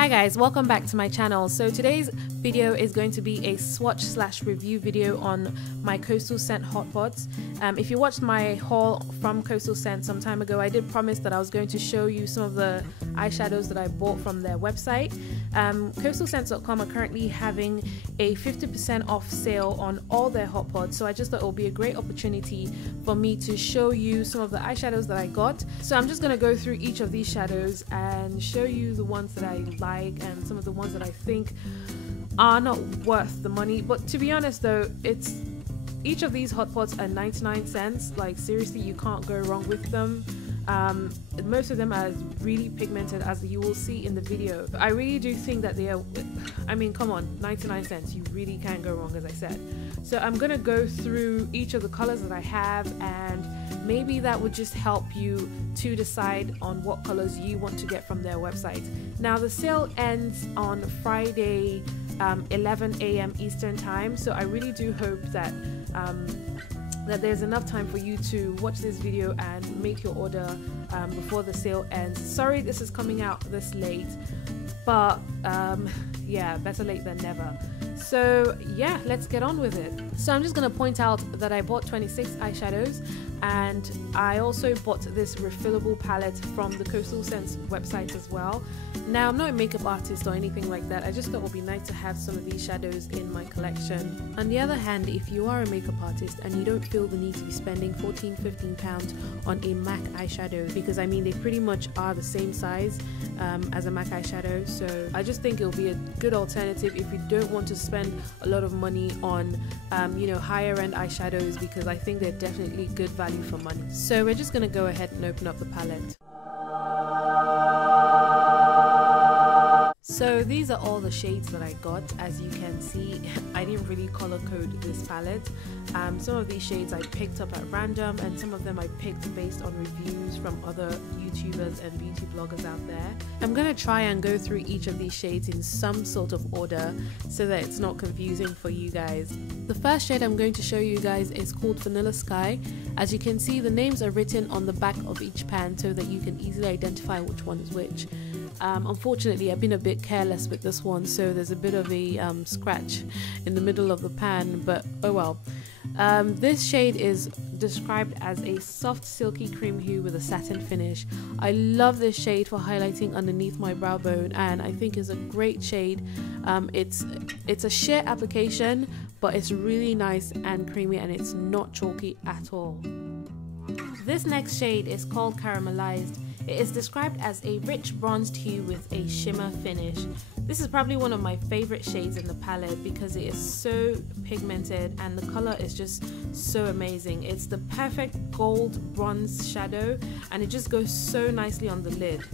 Hi guys, welcome back to my channel. So today's video is going to be a swatch / review video on my Coastal Scent hot pots. If you watched my haul from Coastal Scent some time ago, I did promise that I was going to show you some of the eyeshadows that I bought from their website. Coastalscents.com are currently having a 50% off sale on all their hot pots, so I just thought it would be a great opportunity for me to show you some of the eyeshadows that I got. So I'm just going to go through each of these shadows and show you the ones that I like and some of the ones that I think are not worth the money. But to be honest though, each of these hot pots are 99 cents. Like seriously, you can't go wrong with them. Most of them are really pigmented, as you will see in the video. I really do think that they are, I mean, come on, 99 cents, you really can't go wrong, as I said. So I'm gonna go through each of the colors that I have, and maybe that would just help you to decide on what colors you want to get from their website. Now the sale ends on Friday 11 a.m. Eastern time, so I really do hope that that there's enough time for you to watch this video and make your order before the sale ends. Sorry this is coming out this late, but yeah, better late than never. So yeah, let's get on with it. So I'm just going to point out that I bought 26 eyeshadows, and I also bought this refillable palette from the Coastal Scents website as well. Now I'm not a makeup artist or anything like that, I just thought it would be nice to have some of these shadows in my collection. On the other hand, if you are a makeup artist and you don't feel the need to be spending £14–15 on a MAC eyeshadow, because I mean they pretty much are the same size as a MAC eyeshadow, so I just think it'll be a good alternative if you don't want to spend a lot of money on you know, higher end eyeshadows, because I think they're definitely good value for money. So we're just gonna go ahead and open up the palette. So these are all the shades that I got. As you can see, I didn't really color code this palette. Some of these shades I picked up at random, and some of them I picked based on reviews from other YouTubers and beauty bloggers out there. I'm gonna try and go through each of these shades in some sort of order so that it's not confusing for you guys. The first shade I'm going to show you guys is called Vanilla Sky. As you can see, the names are written on the back of each pan so that you can easily identify which one is which. Unfortunately, I've been a bit careless with this one, so there's a bit of a scratch in the middle of the pan, but oh well. This shade is described as a soft silky cream hue with a satin finish. I love this shade for highlighting underneath my brow bone, and I think it's a great shade. It's a sheer application, but it's really nice and creamy, and it's not chalky at all. This next shade is called Caramelized. It is described as a rich bronzed hue with a shimmer finish. This is probably one of my favorite shades in the palette because it is so pigmented and the color is just so amazing. It's the perfect gold bronze shadow, and it just goes so nicely on the lid.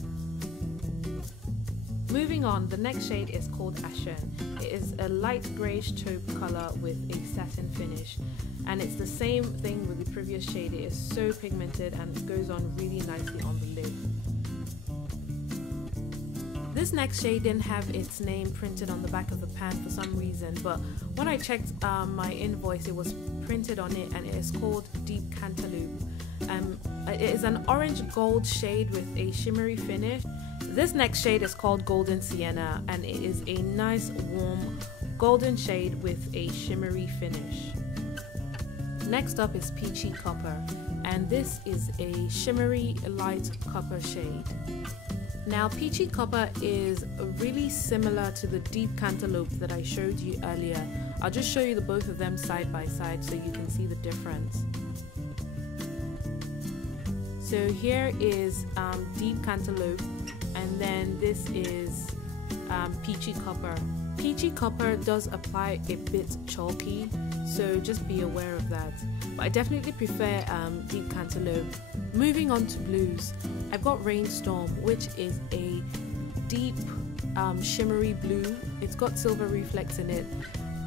Moving on, the next shade is called Ashen. It is a light greyish taupe color with a satin finish, and it's the same thing with the previous shade. It is so pigmented and it goes on really nicely on the lid. This next shade didn't have its name printed on the back of the pan for some reason, but when I checked my invoice, it was printed on it, and it is called Deep Cantaloupe. It is an orange gold shade with a shimmery finish. This next shade is called Golden Sienna, and it is a nice warm golden shade with a shimmery finish. Next up is Peachy Copper, and this is a shimmery light copper shade. Now Peachy Copper is really similar to the Deep Cantaloupe that I showed you earlier. I'll just show you the both of them side by side so you can see the difference. So here is Deep Cantaloupe, and then this is Peachy Copper. Peachy Copper does apply a bit chalky, so just be aware of that. But I definitely prefer Deep Cantaloupe. Moving on to blues, I've got Rainstorm, which is a deep shimmery blue. It's got silver reflex in it.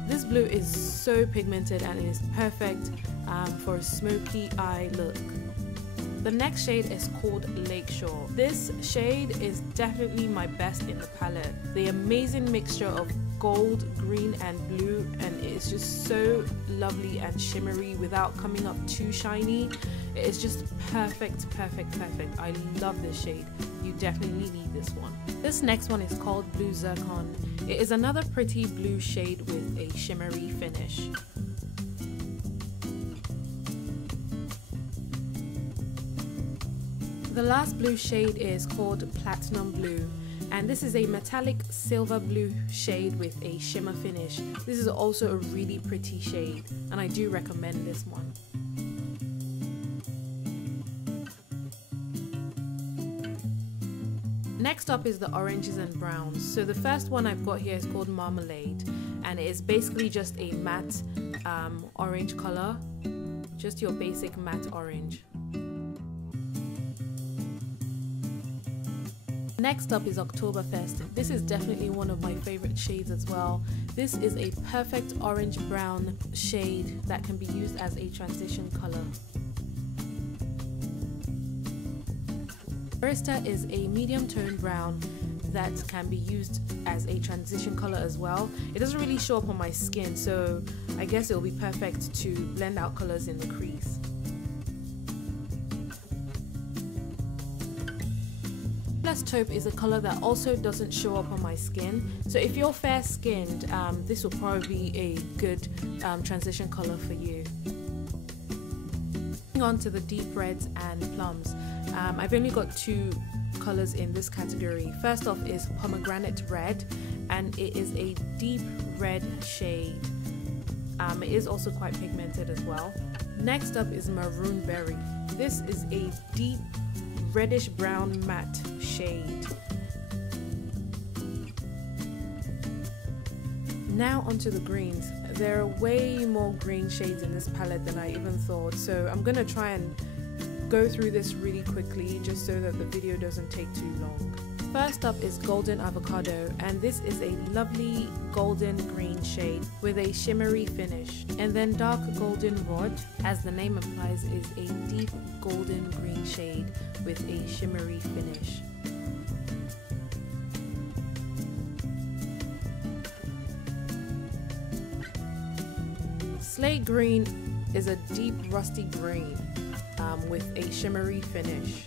This blue is so pigmented and it is perfect for a smoky eye look. The next shade is called Lakeshore. This shade is definitely my best in the palette. The amazing mixture of gold, green and blue, and it's just so lovely and shimmery without coming up too shiny. It's just perfect. I love this shade. You definitely need this one. This next one is called Blue Zircon. It is another pretty blue shade with a shimmery finish. The last blue shade is called Platinum Blue, and this is a metallic silver blue shade with a shimmer finish. This is also a really pretty shade, and I do recommend this one. Next up is the oranges and browns. So the first one I've got here is called Marmalade, and it is basically just a matte orange color, just your basic matte orange. Next up is Oktoberfest. This is definitely one of my favorite shades as well. This is a perfect orange brown shade that can be used as a transition color. Barista is a medium tone brown that can be used as a transition color as well. It doesn't really show up on my skin, so I guess it will be perfect to blend out colors in the crease. Taupe is a color that also doesn't show up on my skin, so if you're fair skinned, this will probably be a good transition color for you. Moving on to the deep reds and plums. I've only got two colors in this category. First off is Pomegranate Red, and it is a deep red shade. It is also quite pigmented as well. Next up is Maroon Berry. This is a deep reddish brown matte shade. Now onto the greens. There are way more green shades in this palette than I even thought, so I'm gonna try and go through this really quickly just so that the video doesn't take too long. First up is Golden Avocado, and this is a lovely golden green shade with a shimmery finish. And then Dark Goldenrod, as the name implies, is a deep golden green shade with a shimmery finish. Slate Green is a deep rusty green with a shimmery finish.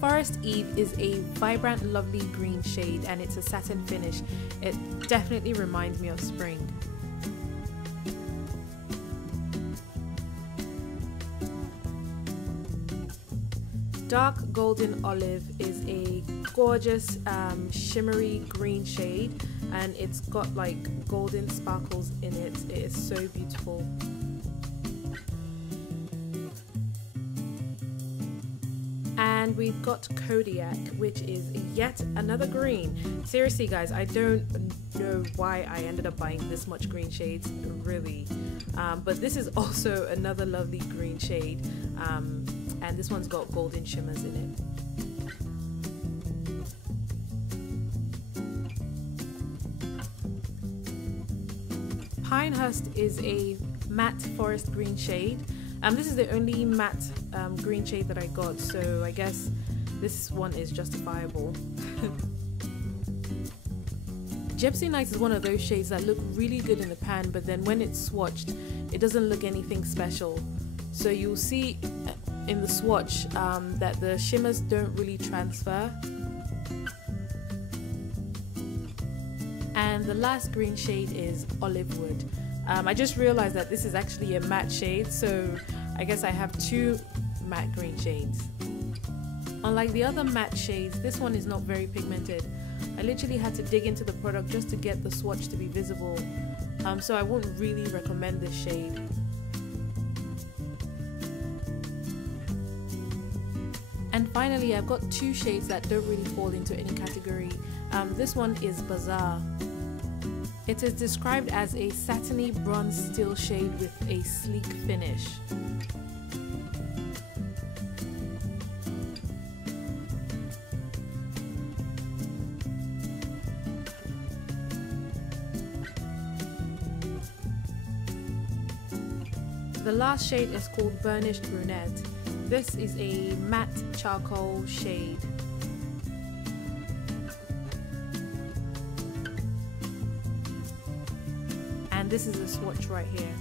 Forest Eve is a vibrant, lovely green shade, and it's a satin finish. It definitely reminds me of spring. Dark Golden Olive is a gorgeous shimmery green shade, and it's got like golden sparkles in it. It is so beautiful. And we've got Kodiak, which is yet another green. Seriously guys, I don't know why I ended up buying this much green shades, really. But this is also another lovely green shade, and this one's got golden shimmers in it. Pinehurst is a matte forest green shade. This is the only matte green shade that I got, so I guess this one is justifiable. Gypsy Night is one of those shades that look really good in the pan, but then when it's swatched, it doesn't look anything special. So you'll see in the swatch that the shimmers don't really transfer. And the last green shade is Olivewood. I just realized that this is actually a matte shade, so I guess I have two matte green shades. Unlike the other matte shades, this one is not very pigmented. I literally had to dig into the product just to get the swatch to be visible, so I wouldn't really recommend this shade. And finally, I've got two shades that don't really fall into any category. This one is Bazaar. It is described as a satiny bronze steel shade with a sleek finish. The last shade is called Burnished Brunette. This is a matte charcoal shade. And this is a swatch right here.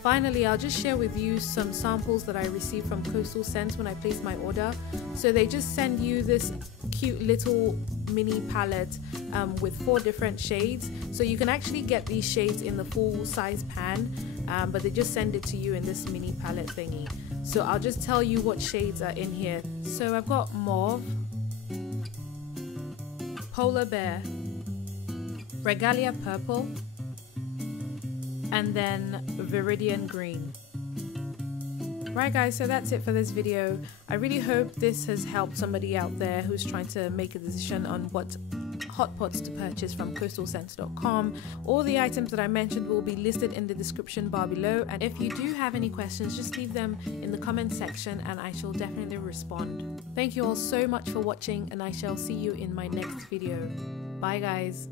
Finally, I'll just share with you some samples that I received from Coastal Scents when I placed my order. So they just send you this cute little mini palette with 4 different shades. So you can actually get these shades in the full size pan, but they just send it to you in this mini palette thingy. So I'll just tell you what shades are in here. So I've got Mauve, Polar Bear, Regalia Purple, and then Viridian Green. Right guys, so that's it for this video. I really hope this has helped somebody out there who's trying to make a decision on what hot pots to purchase from coastalscents.com. All the items that I mentioned will be listed in the description bar below, and if you do have any questions, just leave them in the comment section and I shall definitely respond. Thank you all so much for watching, and I shall see you in my next video. Bye guys.